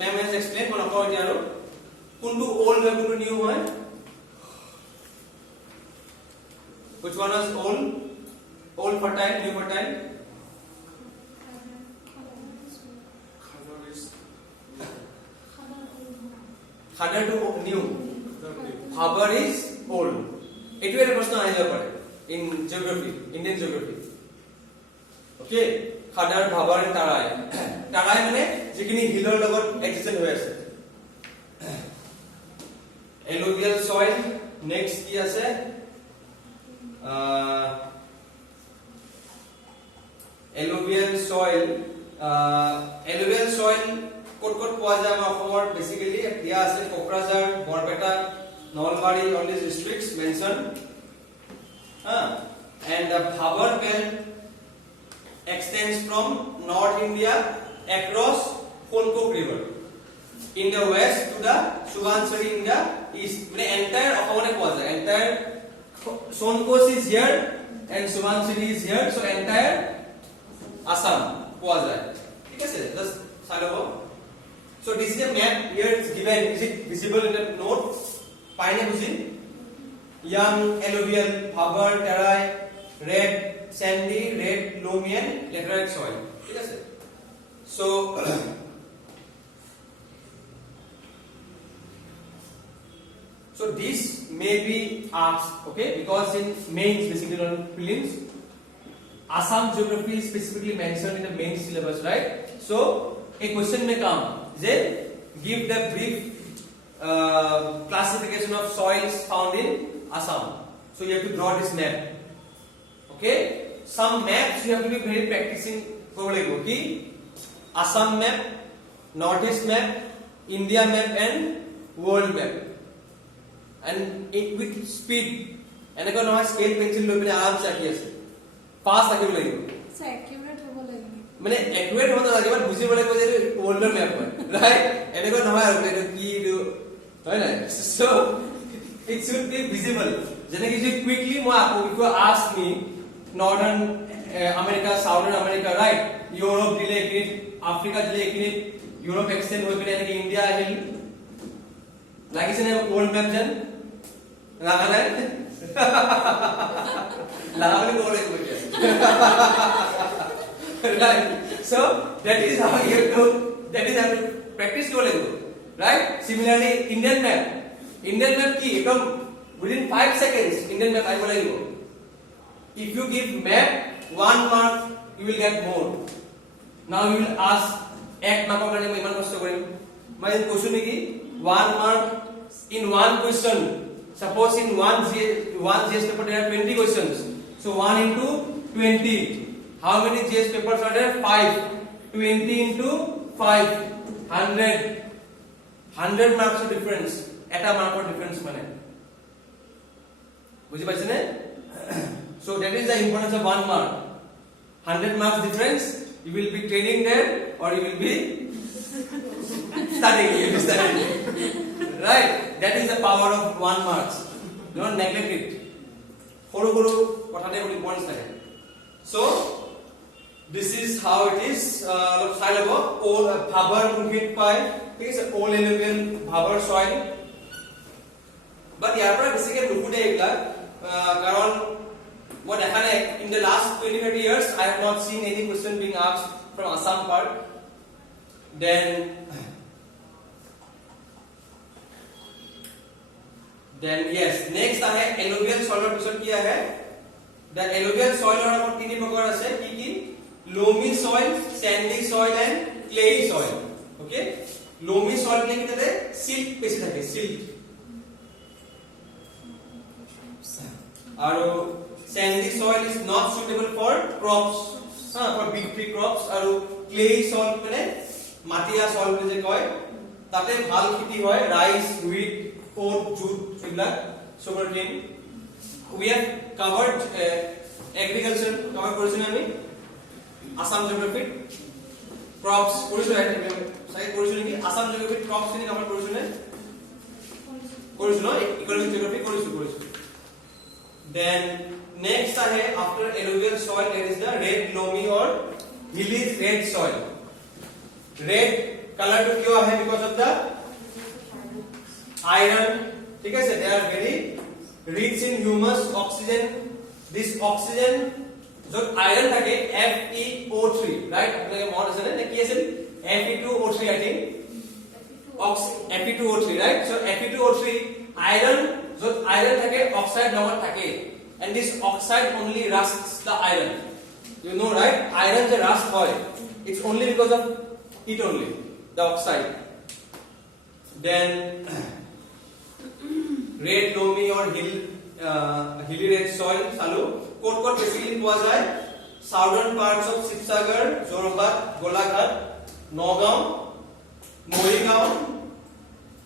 ma'am has explained one about yaro kuntu old and kuntu new hoy which one is old fertile new fertile khadar to new khabar is old etu eta prashno ahi jab pare in geography Indian geography okay khadar bhabar tarai tarai mane jekini hilor logot existent hoy ase alluvial soil next ki ase alluvial soil kot poa jay ma khobor basically dia ase Kokrajhar Borpeta Nalbari all these districts mentioned and the Bhabar belt extends from North India across Kolkok river in the west to the Subansari in the east মানে entire অসমতে পোৱা যায় entire Sonkos is here and Subansari is here so entire Assam পোৱা যায় ঠিক আছে just চাই লব so this is a map here it's given is it visible in the note পাইনে বুজি young alluvial Bhabar Tarai red sandy red loamy and laterite soil ঠিক আছে so so this may be asked okay because in mains basically on prelims Assam geography is specifically mentioned in the main syllabus right so a question may come then give the brief classification of soils found in Assam so you have to draw this map okay some maps you have to be very practicing for like okay Assam map northeast map India map and world map and it with speed enako no scale pencil loi pine aram se aki ase fast akibo lagibo so accurate hobo lagibo মানে accurate hobo lagibo but buji bole je world map hoy right enako no hoy eto ki do hoy na so it should be visible jene ki quickly mo if you ask me northern America southern America right Europe dile ekini Africa dile ekini Europe extend hoy pine enaki India ahil লাগিছে না old map জান লাগা নাই লাগাবলে বলে কইছে right so that is how you have to practice to lego right similarly Indian map ki ekdom within 5 seconds Indian map I will lego if you give map 1 mark you will get more now you will ask ek mark karone moi iman kosto korim mai question ki 1 mark in one question suppose in one GS paper there are 20 questions so 1 into 20 how many GS papers are there 5 20 into 5 100 marks of difference eta mark of difference mane বুঝি পাইছে ne so that is the importance of 1 mark 100 marks difference you will be training there or you will be studying right that is the power of 1 marks do not neglect it horu kothate boli points thake so this is how it is sai logo all Bhabar kunhit pai ঠিক আছে all alluvial Bhabar soil but ইয়াৰ পৰা বেছিকে নুকুদে এইলা কারণ মই দেখা নাই in the last 20-30 years I have not seen any question being asked from Assam part then yes next ahe alluvial soil pisot ki ahe the alluvial soil or apor tini prokar ase ki loamy soil sandy soil and clayey soil okay loamy soil like ki tare silt beshi thake silt aru sandy soil is not suitable for crops for big tree crops aru clayey soil mane matia soil bole je koy tate bhal kheti hoy rice wheat oat jute egla sugar cane we have covered agriculture cover করেছেন আমি Assam geography crops করেছো সাই করেছো নাকি Assam geography crops নি cover করেছো না করেছো না economic geography করেছো then next ahe after alluvial soil there is the red loamy or hilly red soil red color to কিয় আহে because of the iron ঠিক আছে they are very rich in humus oxygen this oxygen যত iron থাকে FeO3 right আপোনালোকে মনত আছে নে কি আছিল Fe2O3 I think Fe2O3 right so Fe2O3 iron যত iron থাকে oxide লগত থাকে and this oxide only rusts the iron you know right iron যে rust হয় it's only because of it only the oxide then red loamy or hilly red soil চালো coat coat basically পোৱা যায় southern parts of Sibsagar Jorhat Golaghat Nagaon Morigaon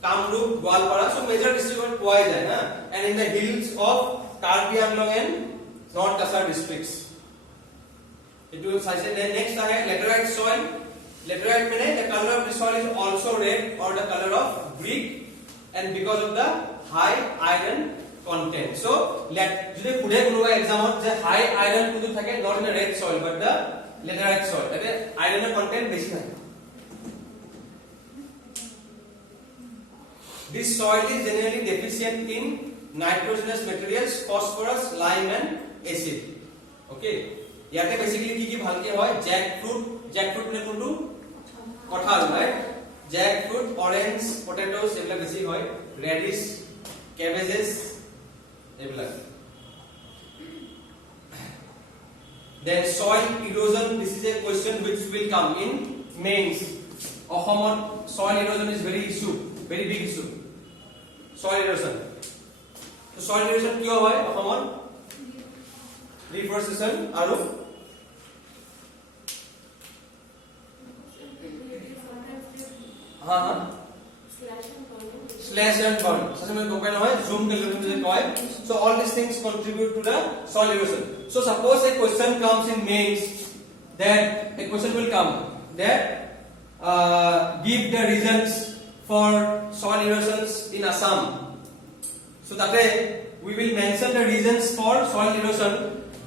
Kamrup Gwalpara so major district পোৱা যায় না and in the hills of Karbi Anglong and North Kasar districts it will say then next ahe laterite soil laterite means the color of the soil is also red or the color of brick and because of the high iron content so যদি পুৰে কোনোবা এক্সামত যে high iron কোনটো থাকে not in a red soil but the laterite soil তাতে আয়রনের content বেশি থাকে this soil is generally deficient in nitrogenous materials phosphorus lime and acid okay ইয়াতে বেসিক্যালি কি ভালকে হয় জ্যাকফ্রুট মানে কোনটো কঁঠাল right জ্যাকফ্রুট অরেঞ্জ পটেটোস এগুলা বেশি হয় রেডিশ cabbages এগুলা then soil erosion this is a question which will come in mains অসমত soil erosion is very big issue soil erosion so soil erosion কিয় হয় অসমত reforestation আৰু slash and burn সচমে কোকাই নহয় zoom calculation যে কয় so all these things contribute to the soil erosion so suppose a question comes in mains that a question will come that give the reasons for soil erosions in Assam so that we will mention the reasons for soil erosion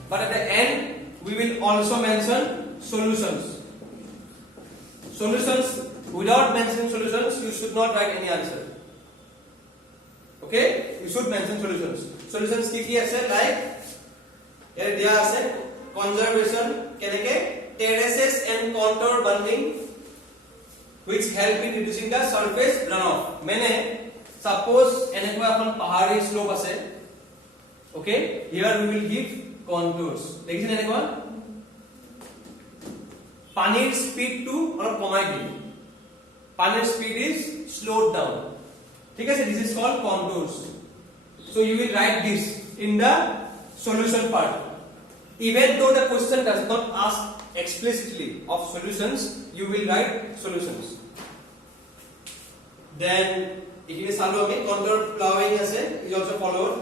but at the end we will also mention solutions without mentioning solutions you should not write any answer okay you should mention solutions ki ase like here dia ase conservation keneke terraces and contour banding which help in reducing the surface runoff mane suppose enekwa apon pahari slope ase okay here we will give contours dekhichen enekwa panir speed to অলপ কমাই দিম panir speed is slowed down ঠিক আছে this is called contours so you will write this in the solution part even though the question does not ask explicitly of solutions you will write solutions then ikine salu ami contour plowing ase is also followed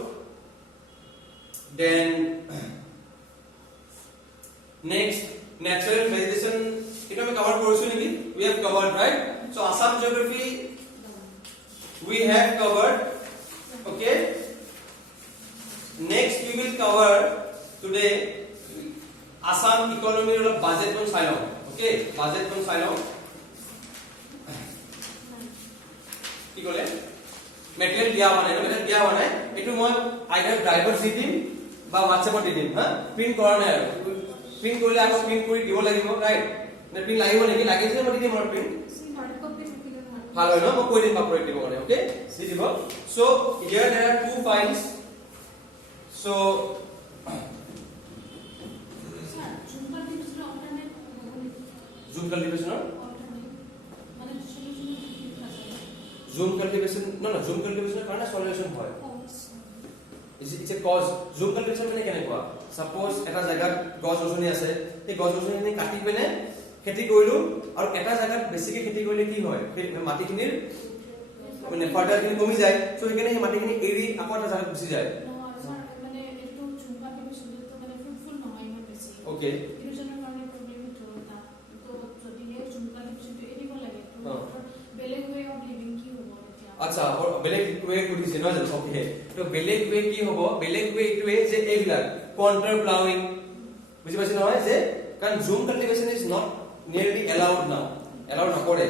then next natural vegetation এটা আমি cover কৰিছো নেকি we have covered right so Assam geography we have covered okay next we will cover today Assam economy or budget kon sailom okay budget kon sailom কি কলে material দিয়া বনাই এটু মই আইদার ড্রাইভার দি দিম বা WhatsApp দি দিম হ্যাঁ প্রিন্ট কৰা নাই আৰু প্রিন্ট কৰিলে আকৌ প্রিন্ট কৰি দিব লাগিব ৰাইট নে প্রিন্ট লাগিব নেকি লাগিছে মই দি দিম আৰু প্রিন্ট ভাল হয় ন মই কৈ দিম বাপৰে দিব কাৰণে ওকে দি দিব so here there are two files so zoom cultivation কাৰণে সলিউশন হয় it's a cause zoom cultivation মানে কেনেকুৱা suppose এটা জায়গাত গছ গছনি আছে এই গছ গছনি কাটি পেনে খেতি কৰিলো আৰু এটা জায়গাত বেছিকে খেতি কৰিলে কি হয় মাটিখিনিৰ মানে ফাৰ্টাইলিটি কমি যায় সো সেইকাৰণে এই মাটিখিনি এৰি আকৌ এটা জায়গাত গুচি যায় মানে একটু ঝুমকা ডিভিশন তো মানে ফ্রুটফুল নহয় ইমান বেছি ওকে ডিভিশনৰ কাৰণে প্ৰবলেম হতা তো যদি এই ঝুমকা ডিভিশন তো এৰিব লাগে তো বেলেগ ওয়ে অফ লিভিং কি হ'ব এতিয়া আচ্ছা বেলেগ ওয়ে কৰিছে নহয় জানো ওকে তো বেলেগ ওয়ে কি হ'ব বেলেগ ওয়ে এইটোৱে যে এইবিলাক কন্ট্ৰোল প্লাউইং বুজি পাইছে নহয় যে কাৰণ zoom cultivation is not nearly allowed now allowed নকৰে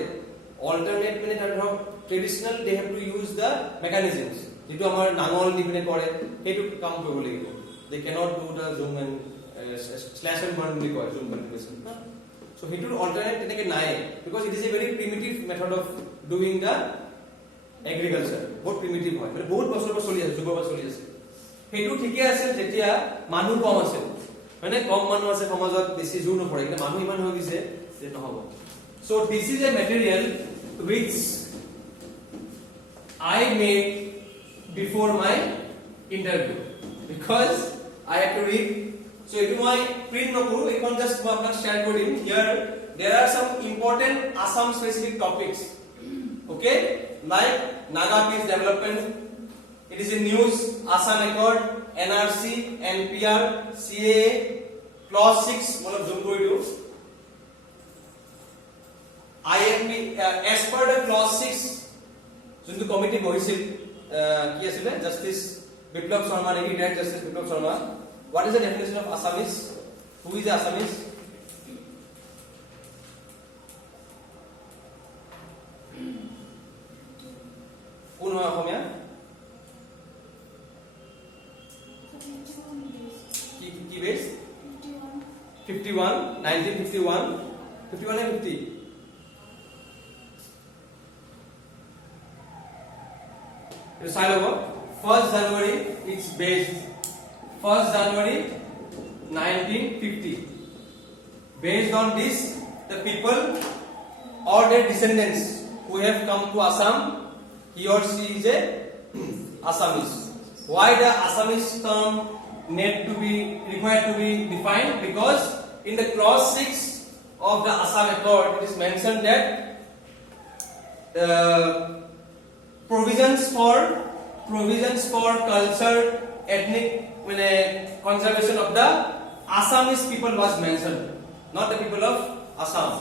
alternate মানে তাৰ ধৰক traditional they have to use the mechanisms যেটো আমাৰ নাঙল দি পিনে কৰে সেইটো কাম কৰিব লাগিব they cannot do the zoom and slash and burn বুলি কয় zoom configuration so সেইটো alternate তেনেকে নাই because it is a very primitive method of doing the agriculture বহুত primitive হয় মানে বহুত বছৰৰ পৰা চলি আছে যুগৰ পৰা চলি আছে সেইটো ঠিকে আছে যেতিয়া মানুহ কম আছে মানে কম মানুহ আছে সমাজত বেছি জোৰ নপৰে কিন্তু মানুহ ইমান হৈ গৈছে যে নহব so this is a material which I made before my interview because I have to read so etu moi print nokuru ekon just মই আপোনাক share Karim here there are some important Assam specific topics okay like Naga peace development it is in news Assam Accord NRC NPR CAA clause 6 মই zoom কৰি দিও IMP as per the clause 6 যোনটো committee বহিছিল কি আছিল justice বিপ্লৱ শৰ্মা নেকি retired justice Biplab Sharma what is the definition of Assamese who is the Assamese কোন হয় অসমীয়া কি base 51 1951 51 and 50 1st January it's based 1st January 1950 based on this the people or their descendants who have come to Assam he or she is a Assamese why the Assamese term need to be required to be defined because in the clause 6 of the Assam Accord it is mentioned that provisions for culture ethnic conservation of the Assamese people was mentioned not the people of Assam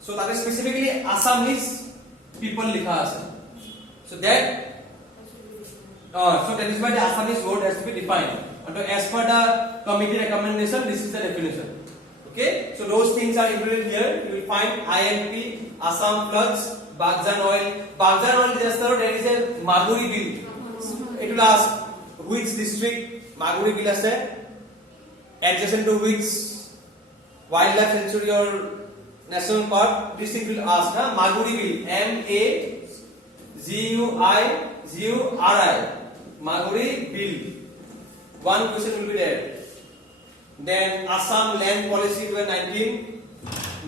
so that is specifically Assamese people likha ase so that is why the Assamese word has to be defined and as per the committee recommendation this is the definition okay so those things are included here you will find IMP Assam floods Bagjan oil disaster there is a Maguri bill it will ask which district Maguri bill ase adjacent to which wildlife sanctuary or national park district will ask na Maguri bill MAGURI Maguri bill one question will be there then Assam land policy 2019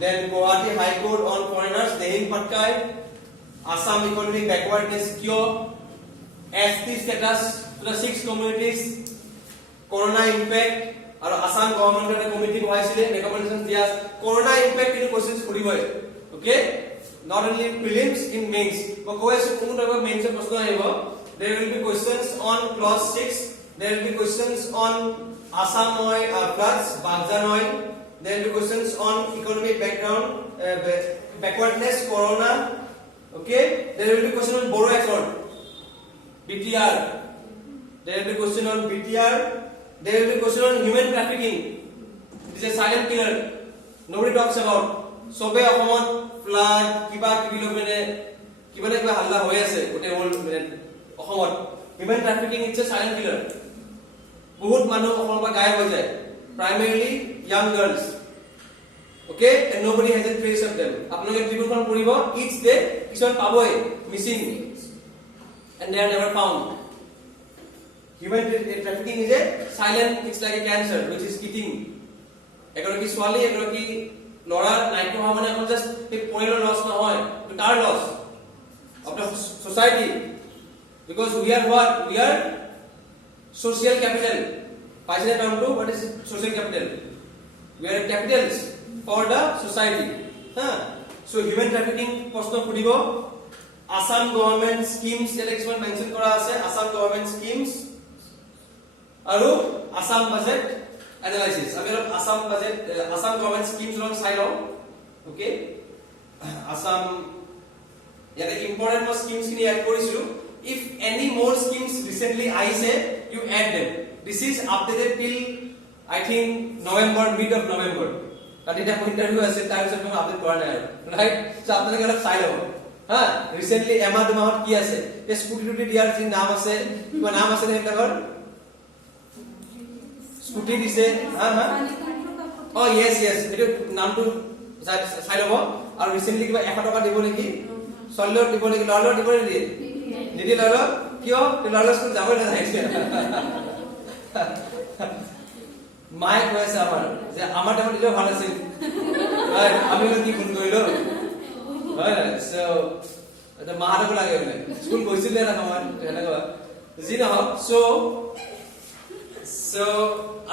then Guwahati High Court on foreigners Dehin Patkai Assam economic backwardness cure ST status to the 6 communities corona impact और Assam government का committee को आइसिले recommendations दिया corona impact इन questions पढ़ी हुए okay not only prelims in mains वो कोई ऐसे कौन तरह का mains से प्रश्न आएगा there will be questions on clause 6 there will be questions on Assam oil floods Bagjan oil there will be questions on economic background backwardness corona okay there will be question on Boro Accord BTR there will be question on BTR there will be question on human trafficking it is a silent killer nobody talks about sobe ahomot flood kiba kibilo mene kiba na kiba halla hoy ase gote whole ahomot human trafficking it's a silent killer bahut manu ahomot ba gayab hoy jay primarily young girls okay and nobody has a trace of them apnoke tribune kon poribo each day kishon paboy missing and they are never found human trafficking is a silent it's like a cancer which is eating egoki swali egoki lora naiko ha mane এখন just a pointer loss na hoy to tar loss of the society because we are what we are social capital paisile term to what is social capital we are capitals for the society so human trafficking proshno puribo Assam government schemes election mention kora ase Assam government schemes aru Assam budget analysis ami Assam budget Assam government schemes on side out okay Assam yate important more schemes kini add korisilu if any more schemes recently I say you add them this is updated till I think November mid of November কাৰণ এটা interview আছে তাৰ পিছত মই update কৰা নাই আৰু right so আপোনালোকে অলপ চাই লব হা ৰিসেন্টলি এমাহ দুমাহত কি আছে এই স্কুটি টুটি দিয়াৰ যি নাম আছে কিবা নাম আছে নে এটাৰ স্কুটি দিছে হা হা অ ইয়েস ইয়েস এটো নামটো চাই লব আৰু ৰিসেন্টলি কিবা 100 টকা দিব নেকি সল্লৰ দিব নেকি ললৰ দিব নেকি নিদি ললৰ কিয় ললৰ স্কুল যাব না নাই মায়ে কৈ আছে যে আমাৰ টাইমত দিলেও ভাল আছিল আমি কি গুণ কৰিলো হয় সো এটা মাহাৰক লাগে মানে স্কুল গৈছিলে না আমাৰ এনেকুৱা যি নহওক so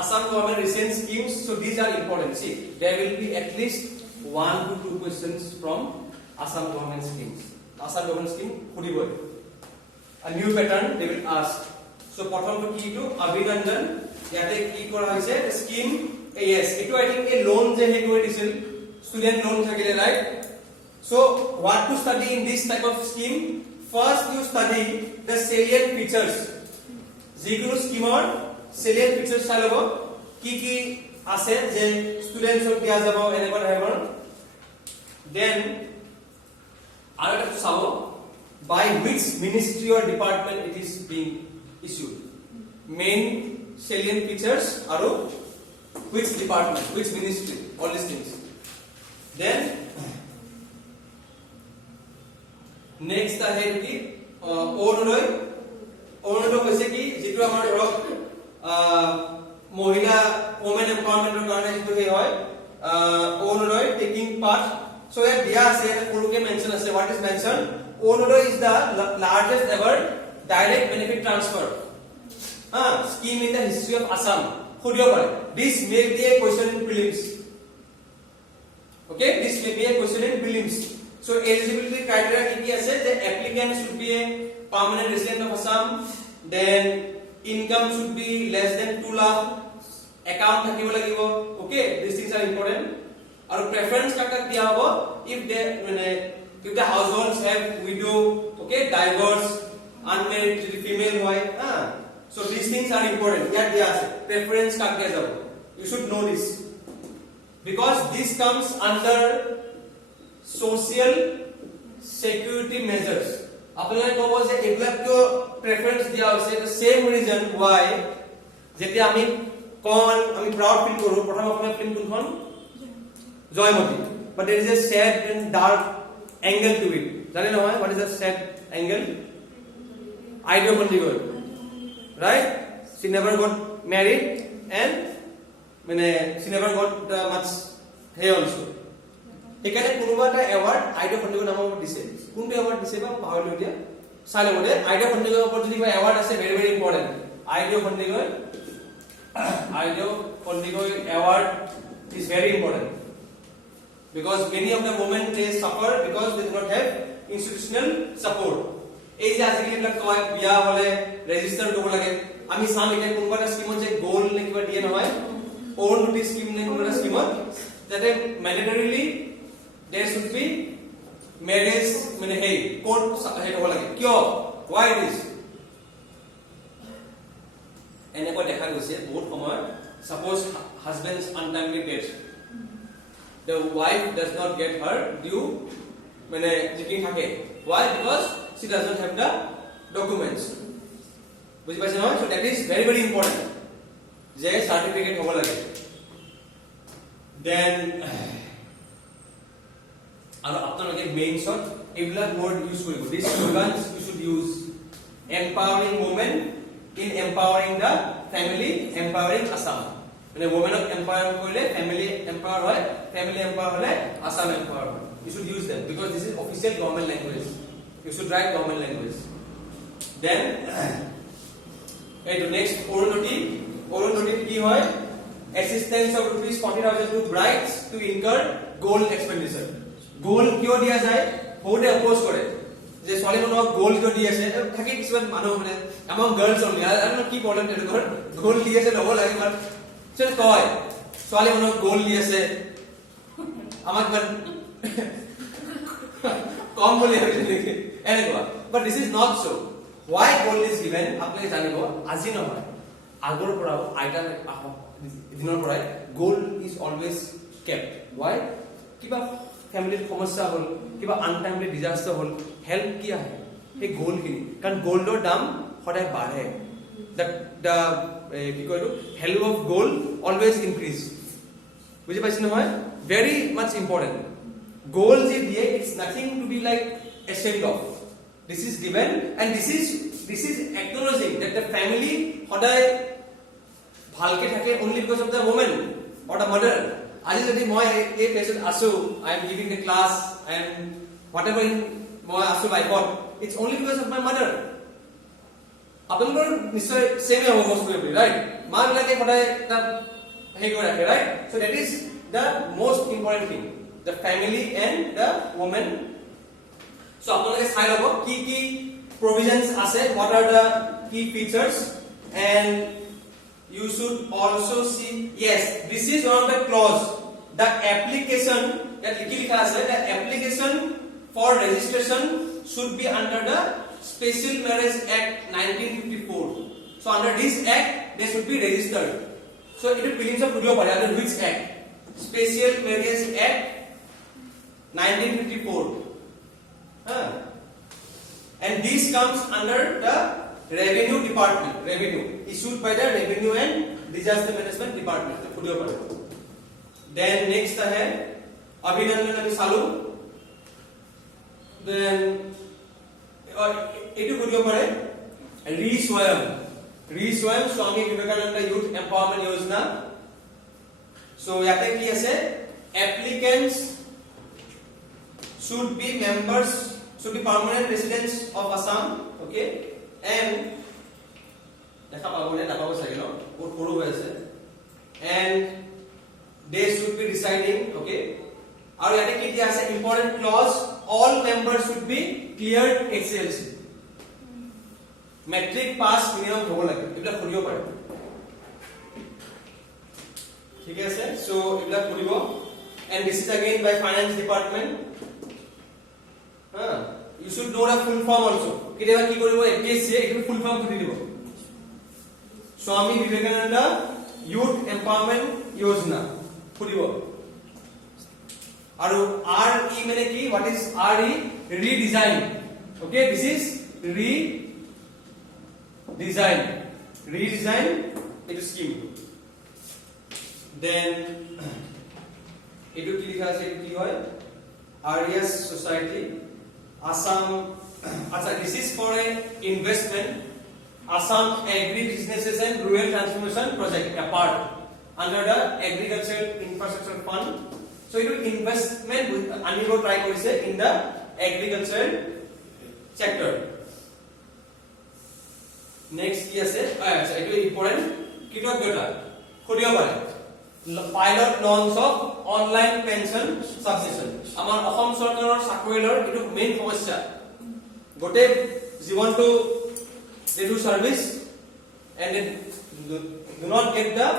Assam government recent schemes so these are important see there will be at least 1 to 2 questions from Assam government schemes Assam government scheme khudiboi a new pattern they will ask so prothom ki to abhinandan yate ki kora hoise scheme yes eto I think a loan je hetu disil student loan thakile right so what to study in this type of scheme first you study the salient features jikunu scheme or salient features চালব কি কি আছে যে students হক দিয়া যাব এনেকুৱা ধৰণৰ দেন আৰু এটা চাব by which ministry or department it is being issued main salient features আৰু which department which ministry all these things then next ahead ki অৰুণোদয় হৈছে কি যেটো আমাৰ ধৰক মহিলা women empowerment কাৰণে যেটো হয় অৰুণোদয় taking part so here dia ase পুৰুকে mention আছে what is mentioned Orunodoi is the largest ever direct benefit transfer scheme in the history of Assam খুদিও পাৰে this may be a question in prelims okay this may be a question in prelims so eligibility criteria ki ase the applicant should be a permanent resident of Assam then income should be less than 2 lakh account থাকিব লাগিব okay these things are important আৰু preference কাক দিয়া হ'ব if they if the households have widow okay divorce unmarried female wife so these things are important here dia ase preference কাক দিয়া যাব you should know this because this comes under social security measures আপোনালোকে কব যে এগুলা তো preference দিয়া হৈছে the same reason why যেতিয়া আমি আমি proud feel কৰো প্ৰথম আপোনাৰ ফিল্ম কোনখন Joymoti but there is a sad and dark angle to it জানে নহয় what is the sad angle Aideo Pondigoy right she never got married and she never got much hay also এখানে কোনোবা এটা award Aideo Pondigoy নামৰ দিছে কোনটো award দিছে বা পাহৰিলো দিয়া চাই লব দে Aideo Pondigoy ওপৰত যদি কিবা এওয়ার্ড আছে very important Aideo Pondigoy award is very important because many of the women they suffer because they do not have institutional support এই যে আজিকালি বিলাক কয় বিয়া হলে ৰেজিস্টাৰ কৰিব লাগে আমি সাম এটা কোনবা এটা স্কিমত যে গোল নে কিবা দিয়ে নহয় ওন নোটিস স্কিম নে কোনবা এটা স্কিমত that mandatorily there should be marriage hey court head হ'ব লাগে কিয় why this এনেকুৱা দেখা গৈছে বহুত সময় suppose husband's untimely death the wife does not get her due যিখিনি থাকে why because she does not have the documents বুজি পাইছে নহয় so that is very very important যে certificate হ'ব লাগে then আৰু আপোনালোকে মেইন শট এইবিলাক word use কৰিব these slogans you should use empowering women in empowering the family empowering Assam women of empower কৰিলে family empower হয় family empower হলে Assam empower হয় you should use them because this is official government language you should write government language then next অৰুণোদয় কি হয় assistance of rupees 40,000 to brides to incur gold expenditure gold কিয় দিয়া যায় বহুতে oppose কৰে যে ছোৱালী মানুহক গোল কিয় দি আছে থাকি কিছুমান মানুহ among girls only I don't know কি প্ৰবলেম তেওঁলোকৰ গোল দি আছে ল'ব লাগে বাট চোন কয় ছোৱালী মানুহক গোল দি আছে আমাক কম বুলি ভাবিছে নেকি এনেকুৱা but this is not so why gold is given আপোনালোকে জানিব আজি নহয় আগৰ পৰাও আইতা দিনৰ পৰাই gold is always kept. Why? किबा फैमिली समस्या हल किबा अनटाइमली डिजास्टर हल हेल्प किया है हे गोल्ड किनि कारण गोल्डर दाम सदाय बाढे द কি কইলো value of gold always increase বুঝি পাইছ নহয় very much important gold je diye it's nothing to be like ashamed of this is given and this is acknowledging that the family সদায় ভালকে থাকে only because of the woman or the mother আজি যদি মই এই ফেজত আছো I am giving the class and whatever মই আছো লাইফত it's only because of my mother আপোনালোকৰ নিশ্চয় সেমে হ'ব বস্তু ৰাইট মা বিলাকে সদায় এটা হে কৰি ৰাখে right so that is the most important thing the family and the woman so আপোনালোকে চাই লব কি কি provisions আছে what are the key features and you should also see yes this is one of the clause the application that likha ase the application for registration should be under the Special Marriage Act 1954 so under this act they should be registered so it is feelings of video pare under which act Special Marriage Act 1954 and this comes under the Revenue Department revenue issued by the Revenue and Disaster Management Department video pare then next hai Abhinandan ami salu then etu video pare Swayam Swami Vivekananda Youth Empowerment Yojana so yate ki ase applicants should be permanent residents of Assam okay and dekha pabole na pabo sagilo bahut poro hoy ase and they should be residing okay aru yate ki dia ase important clause all members should be cleared SLC metric pass minimum hobo lage ebla koribo pare ঠিক আছে so ebla koribo and this is again by finance department you should know the full form also kideba ki koribo APSC etu full form kodi dibo Swami Vivekananda Youth Empowerment Yojana koribo aru RE mane ki what is RE redesign okay this is redesign etu scheme then etu ki likha ase etu ki hoy Aryas Society Assam acha this is for a investment Assam Agri Businesses and Rural Transformation Project apart under the Agricultural Infrastructure Fund so it will investment anibo try korise in the agricultural sector next ki ase acha it is important kitogyota khodiyo pare pilot launch of online pension subscription amar Assam sarkarar sakoilar etu main সমস্যা gote জীবনটো they do service and they do not get the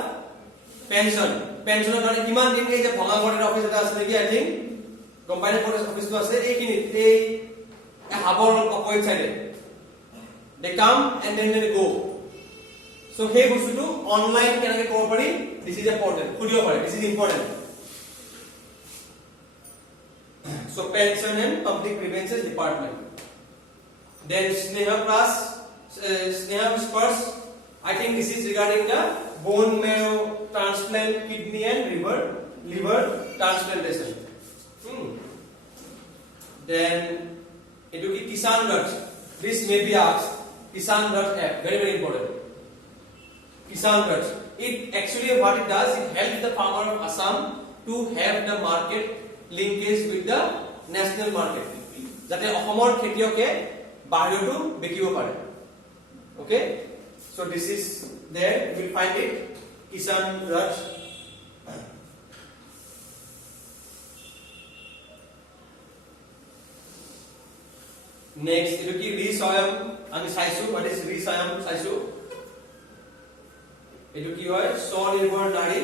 pension কারণে কিমান দিন এই যে ভঙাগড়ের office এটা আছে নেকি I think company forest office তো আছে এইখিনি এই হাবর অপোজিট সাইডে they come and then they go so hey বস্তুটো অনলাইন কেনেকৈ কৰিব পাৰি this is important খুদিব পাৰি this is important so pension and public grievances department then Sneha Spurs I think this is regarding the bone marrow transplant kidney and liver transplantation then etu ki Kisan Rath this may be asked Kisan Rath app very important Kisan Rath it actually what it does it helps the farmer of Assam to have the market linkage with the national market jate Assam khetiyoke bahirto bekibo pare okay so this is there you will find it Kisan Rath next etu ki Swayam ami saisu what is Swayam saisu etu ki hoy স্বনির্ভর নারী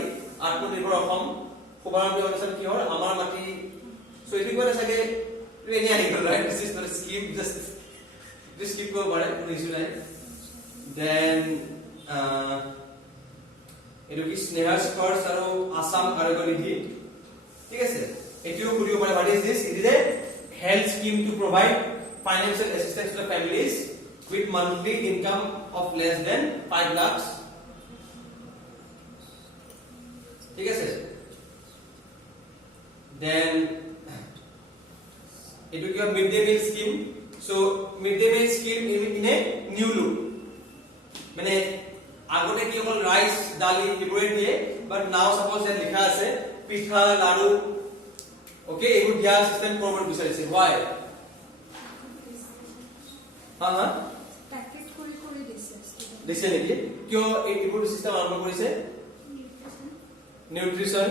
আত্মনির্ভর অসম শুভাৰম্ভ অনুষ্ঠান কি হয় আমাৰ মাটি so etu kore sage eni ahi gol right this is not a scheme just skip ko bare কোনো issue নাই then etu ki Sneha Spurs aru Assam Arogya Nidhi ঠিক আছে এটিও কৰিব পাৰে what is this it is a health scheme to provide financial assistance to the families with monthly income of less than 5 lakhs ঠিক আছে then it will give midday meal scheme so midday meal scheme in a new look মানে আগতে কি অকল rice ডালি এগুলো দিয়ে but now suppose এ লেখা আছে পিঠা লাড়ু ওকে এগুলো দিয়া সিস্টেম প্রবলেম বিচাৰিছে why হ্যাঁ প্র্যাকটিস করে দিছে নেকি কিয় এগুলো সিস্টেম আৰম্ভ কৰিছে নিউট্ৰিচন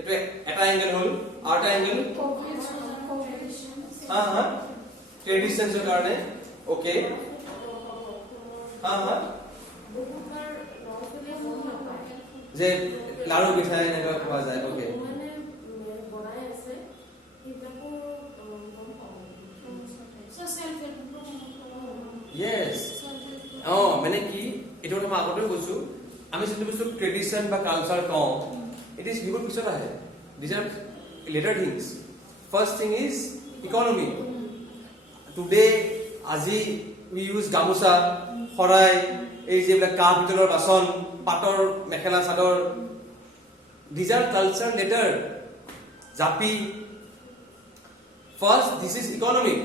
এটা এংগেল হল আৰু এটা এংগেল হ্যাঁ ট্ৰেডিশনছৰ কাৰণে ওকে হ্যাঁ যে লাড়ু পিঠা এনেকুৱা খোৱা যায় ওকে yes মানে কি এটো মই আগতে কৈছো আমি যেটো বস্তু ট্ৰেডিশন বা কালচাৰ কওঁ it is people পিছত আহে these are later things first thing is economy today আজি we use গামোচা খৰাই এই যে কাপ পিতলৰ বাসন পাটৰ mekhela chador these are culture later জাপি first this is economic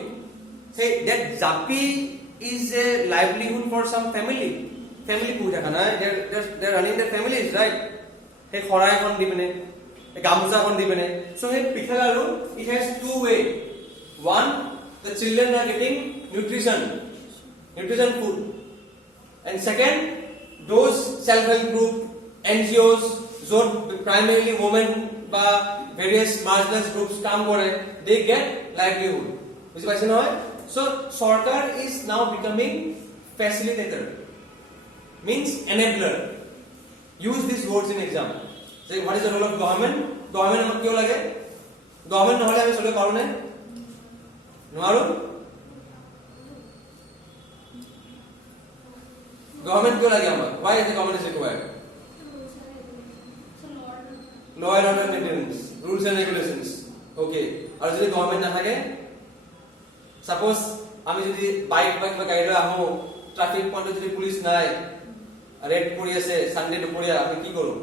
say that জাপি is a livelihood for some family পুহি থাকা না they're running their families right hey খৰাই খন দি পিনে গামোচা খন দি পিনে so hey পিঠা লাড়ু it has two way one the children are getting nutrition food and second those self help group NGOs য'ত primarily women বা various marginalized groups কাম কৰে they get livelihood বুজি পাইছে নহয় so sarkar is now becoming facilitator means enabler use these words in exam say what is the role of government আমাক কিয় লাগে government নহলে আমি চলিব পাৰো নে নোৱাৰো government কিয় লাগে আমাক why is the government is required law and order maintenance rules and regulations okay আৰু যদি government নাথাকে suppose আমি যদি বাইক বা গাড়ী লৈ আহো ট্রাফিক পয়েন্টে যদি পুলিশ নাই রেড পড়ি আছে সানডে দুপৰীয়া আমি কি কৰো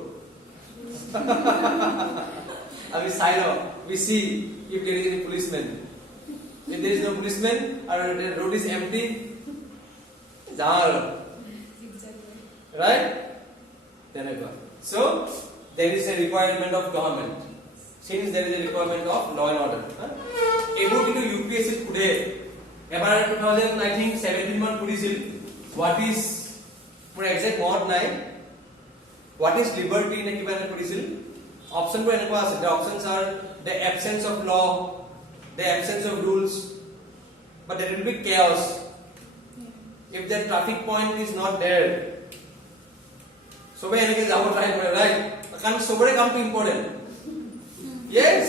আমি চাই লও we see if there is any policeman if there is no policeman or the road is empty যাও right তেনেকুৱা so there is a requirement of government since there is a requirement of law and order এইবোৰ কিন্তু UPSC today এবাৰ 2000 I think 17 মান পঢ়িছিল what is for exact word নাই what is liberty নে কিবা পঢ়িছিল option বোৰ এনেকুৱা আছে the options are the absence of law the absence of rules but there will be chaos if the traffic point is not there সবে এনেকে যাব ট্রাই কৰে right কাৰণ সবৰে কামটো important yes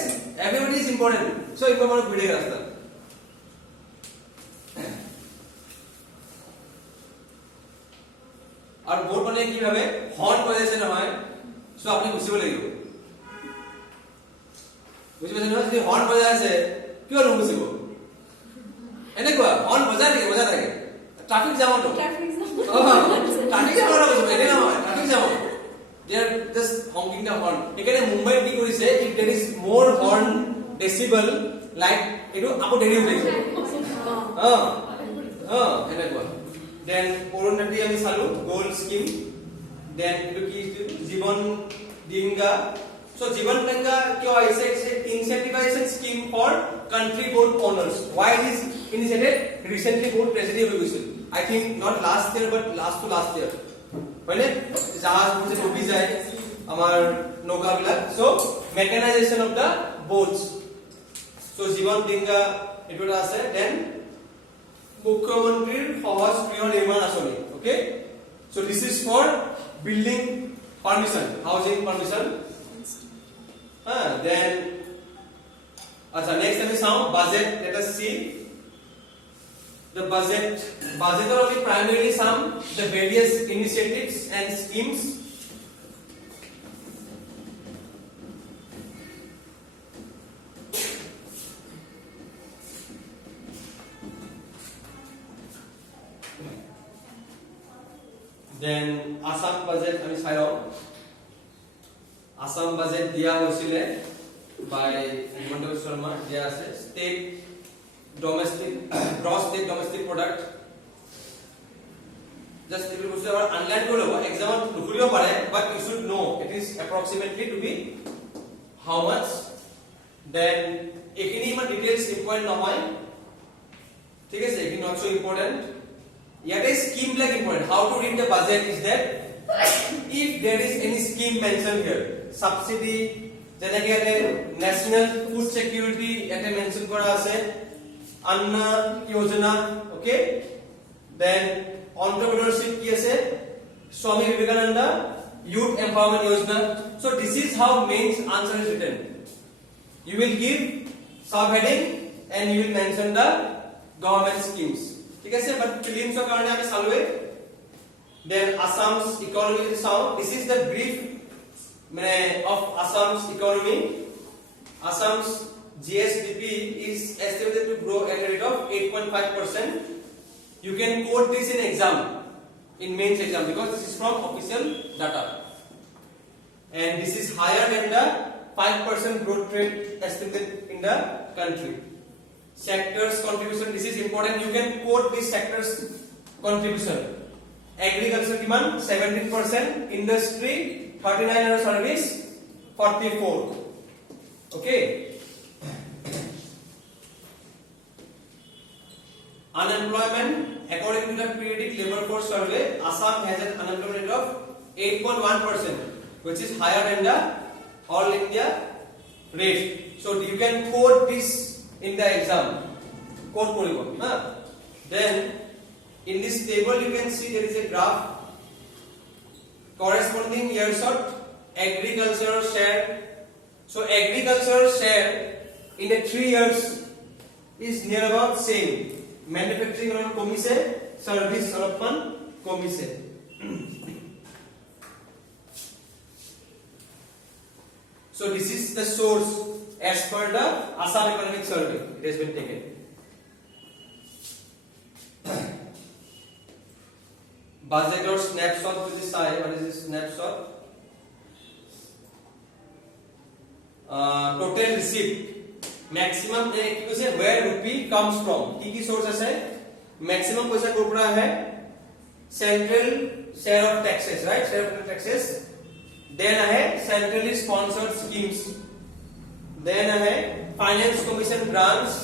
everybody is important so important video ৰাস্তা আর board মানে কিভাবে হর্ন বাজাইছে নহয় সো আপনি বুঝিব লাগিব বুঝি পাইছেন না যদি হর্ন বাজাইছে কিয় নুবুজিব এনেকুৱা হর্ন বজাই থাকে ট্রাফিক জাম তো ট্রাফিক জাম বুঝিব এনে নহয় traffic jam they are just honking the horn এখানে মুম্বাই কি কৰিছে if there is more horn decibel like এটো আপো দেৰি হৈ যায় এনেকুৱা then অৰুণাটি আমি চালু গোল্ড স্কিম then এটো কি জীবন দিংগা so জীবন দিংগা কিয় আহিছে incentivization scheme for country boat owners why is initiated recently boat tragedy হৈ গৈছিল I think not last year but last to last year মানে জাহাজ বুঝে ডুবি যায় আমার নৌকা বিলাক so mechanization of the boats so জীবন দিংগা এটোটা আছে then মুখ্যমন্ত্রীর সহজ গৃহ নির্মাণ আঁচনি okay so this is for building permission housing permission then acha next আমি চাও budget let us see the budget only primarily some the various initiatives and schemes Then Assam budget আমি চাই লওঁ Assam budget দিয়া হৈছিলে by Hemant Biswa Sharma দিয়া আছে state domestic gross state domestic product just if you say about underline কৰি লব exam নুখুলিব পাৰে but you should know it is approximately to be how much then এইখিনি ইমান details important নহয় ঠিক আছে এইখিনি not so important yet a scheme like important how to read the budget is that if there is any scheme mentioned here subsidy যেনেকে আছে national food security এটা mention করা আছে anna yojana okay then entrepreneurship ki ase Swami Vivekananda youth empowerment yojana so this is how main answer is written you will give subheading and you will mention the government schemes ঠিক আছে but prelims er karone ami salwe then Assam's economy sound this is the brief of Assam's economy Assam's GSDP is estimated to grow at a rate of 8.5%. You can quote this in exam, in mains exam, because this is from official data. And this is higher than the 5% growth rate estimated in the country. Sectors contribution, this is important. You can quote this sectors contribution. Agriculture demand 17%, industry 39 or service 44. Okay. Unemployment according to the periodic labor force survey Assam has an unemployment rate of 8.1% which is higher than the all India rate so you can quote this in the exam quote koribo then in this table you can see there is a graph corresponding years of agriculture share so agriculture share in the 3 years is near about same manufacturing অলপ কমিছে service অলপমান কমিছে so this is the source as per the Assam economic survey it has been taken budget or snapshot to the side what is this snapshot total receipt maximum কি কৈছে where rupee comes from কি source আছে maximum পয়সা কৰ পৰা আহে central share of taxes right share of taxes then ahe centrally sponsored schemes then ahe finance commission grants